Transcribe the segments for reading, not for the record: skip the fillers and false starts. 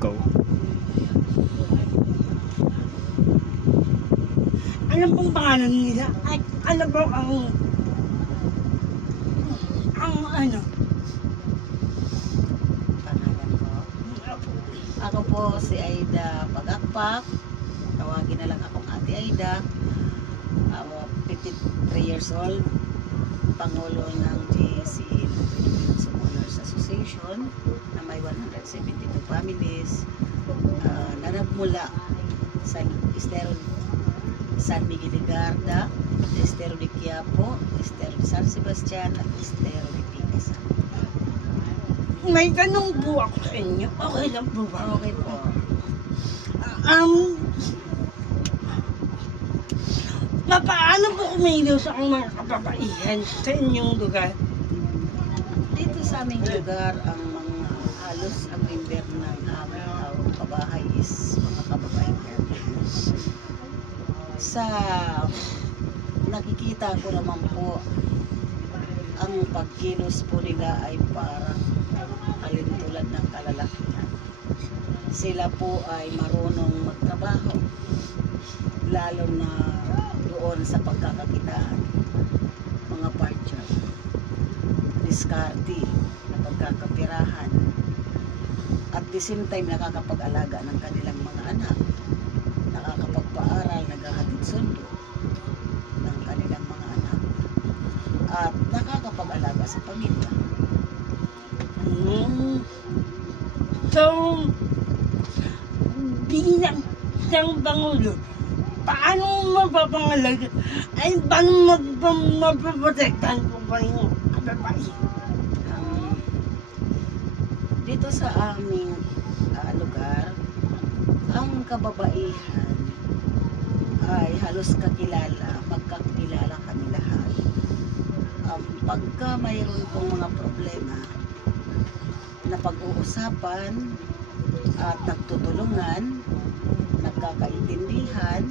Go. Ano pong pangalan nila? At ano po ang ano? Pangalan ko. Ako po si Aida Pagakpak. Tawagin na lang akong Ate Aida. 53 years old. Pangulo ng GAC Philippines Homeowners Association na may 172 families na nagmula sa Estero San Miguel de Garda, Estero de Quiapo, Estero de San Sebastian at Estero de Picasa. May tanong po ako sa inyo. Okay lang po ba? Okay po. Paano po kumilos ang mga kababaihan sa inyong lugar? Dito sa aming lugar, ang mga halos ang member ng aming kabahay is mga kababaihan. Sa nakikita ko naman po, ang pagkilos po nila ay parang alintulad ng kalalakihan. Sila po ay marunong magtrabaho, lalo na doon sa pagkakakitaan, mga part-time, diskarte, pagkakapirahan, at the same time nakakapag-alaga ng kanilang mga anak, nakakapagpaaral, naghahatid sundo ng kanilang mga anak, at nakakapag-alaga sa pamilya. So, bilang isang Pangulo, paano mapapangalaga? Ay, paano mapaprotektahan po ba yung kababaihan? Dito sa aming lugar, ang kababaihan ay halos magkakilala kami lahat. Pagka mayroon pong mga problema na pag-uusapan at nagtutulungan, nagkakaintindihan,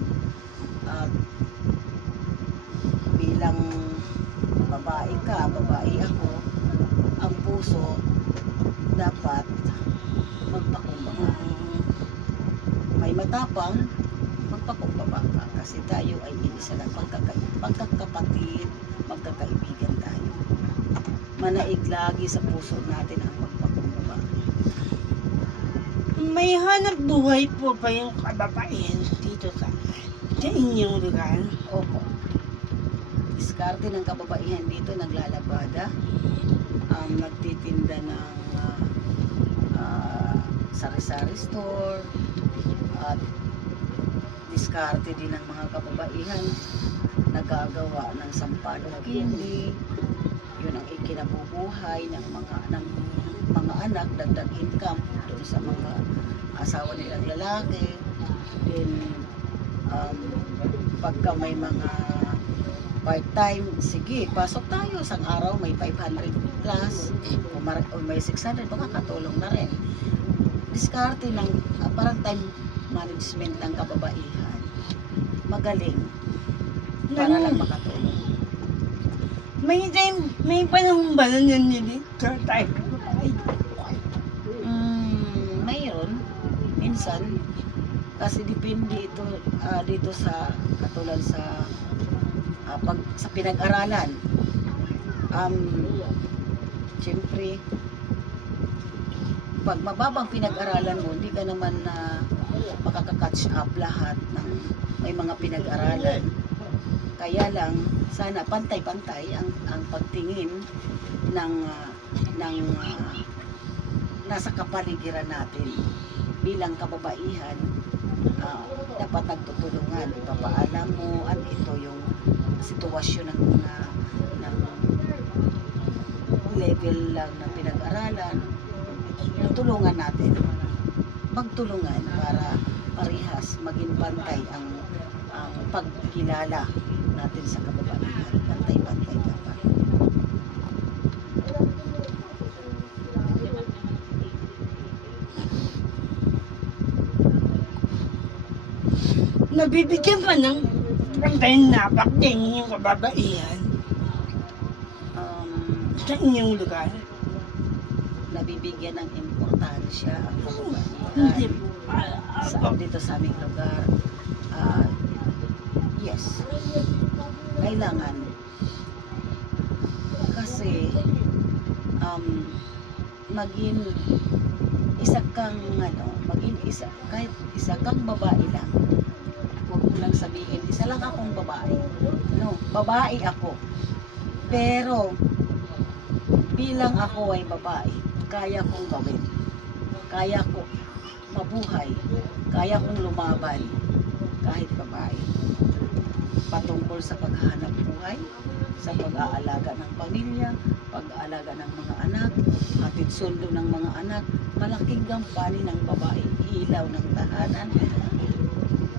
at bilang babae ka, babae ako, ang puso dapat magpakumbaba. May matapang, magpakumbaba ka kasi tayo ay isa lang, magkakapatid, magkakaibigan tayo. Manaig lagi sa puso natin ang magpakumbaba. May hanap buhay po ba yung kababaihan dito sa inyong lugar? Opo. Diskarte ng kababaihan dito, naglalabada, nagtitinda ng sari-sari store, at diskarte din ng mga kababaihan, nagagawa ng sampalong candy. Yun ang ikinabubuhay ng mga anak, dagdag income doon sa mga asawa nilang lalaki. Then pagka may mga part-time, sige, pasok tayo, isang araw may 500 plus o may 600, makakatulong na rin. Diskarte ng parang time management ng kababaihan, magaling para lang makatulong. May panahon ba na nandinig sa tayo? Mayroon minsan kasi depende ito dito sa katulad sa sa pinag-aralan. Siyempre pag mababang pinag-aralan mo, hindi ka naman makaka-catch up lahat ng may mga pinag-aralan. Kaya lang sana pantay-pantay ang pagtingin ng nasa kapaligiran natin bilang kababaihan. Dapat nagtutulungan, ipapaalam mo at ito yung sitwasyon ng level lang ng pinag-aralan. Tulungan natin, magtulungan para parehas maging pantay ang pagkilala natin sa kababaihan. Pantay-pantay dapat. Nabibigyan pa ng pantay na pagtingin yung kababaihan sa inyong lugar? Nabibigyan ng importansya ang kababaihan. Hindi. Dito sa aming lugar. Yes, kailangan. Kasi maging isa kang kahit isa kang babae lang. Huwag mo lang sabihin, isa lang akong babae. No, babae ako. Pero bilang ako ay babae, kaya kong gawin. Kaya ko mabuhay. Kaya kong lumaban kahit babae. Patungkol sa paghahanap buhay, sa pag-aalaga ng pamilya, pag-aalaga ng mga anak, hatid sundo ng mga anak, malaking gampanin ng babae, ilaw ng tahanan.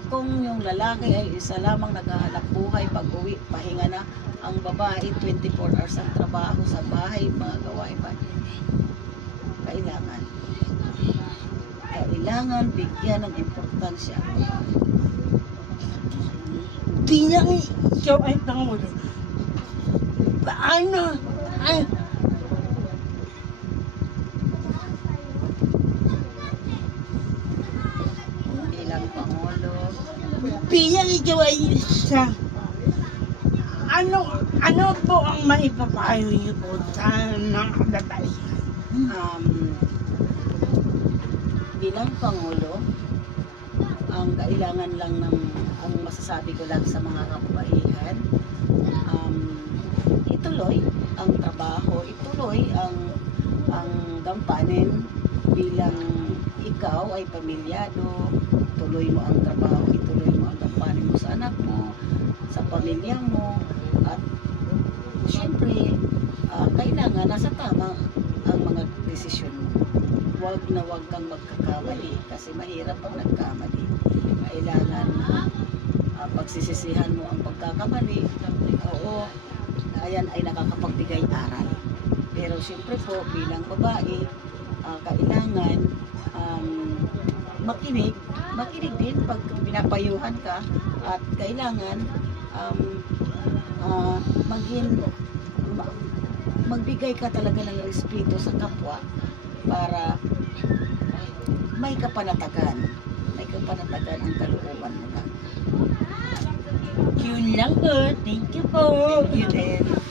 Kung yung lalaki ay isa lamang naghahanap buhay, pag-uwi, pahinga na, ang babae 24 hours ang trabaho sa bahay, mga gawain ba? Kailangan bigyan ng importansya ang babae. Bilang ikaw ay Pangulo, paano ay Bilang Pangulo, bilang ikaw ay isa, ano po ang maipapayo niyo po sa mga babae? Bilang Pangulo, ang kailangan lang ang masasabi ko lang sa mga kababaihan, ituloy ang trabaho, ituloy ang gampanin bilang ikaw ay pamilyado, tuloy mo ang trabaho, ituloy mo ang gampanin mo sa anak mo, sa pamilya mo, at syempre, kailangan nasa tama ang mga desisyon mo. Huwag kang magkakamali kasi mahirap ang nagkamali. Kailangan pagsisisihan mo ang pagkakamali. Oo, ayan ay nakakapagbigay aral. Pero siyempre po bilang babae, kailangan makinig din pag pinapayuhan ka, at kailangan magbigay ka talaga ng respeto sa kapwa para may kapanatagan ang kalooban mo na. Yun lang po. Thank you po. Thank you din.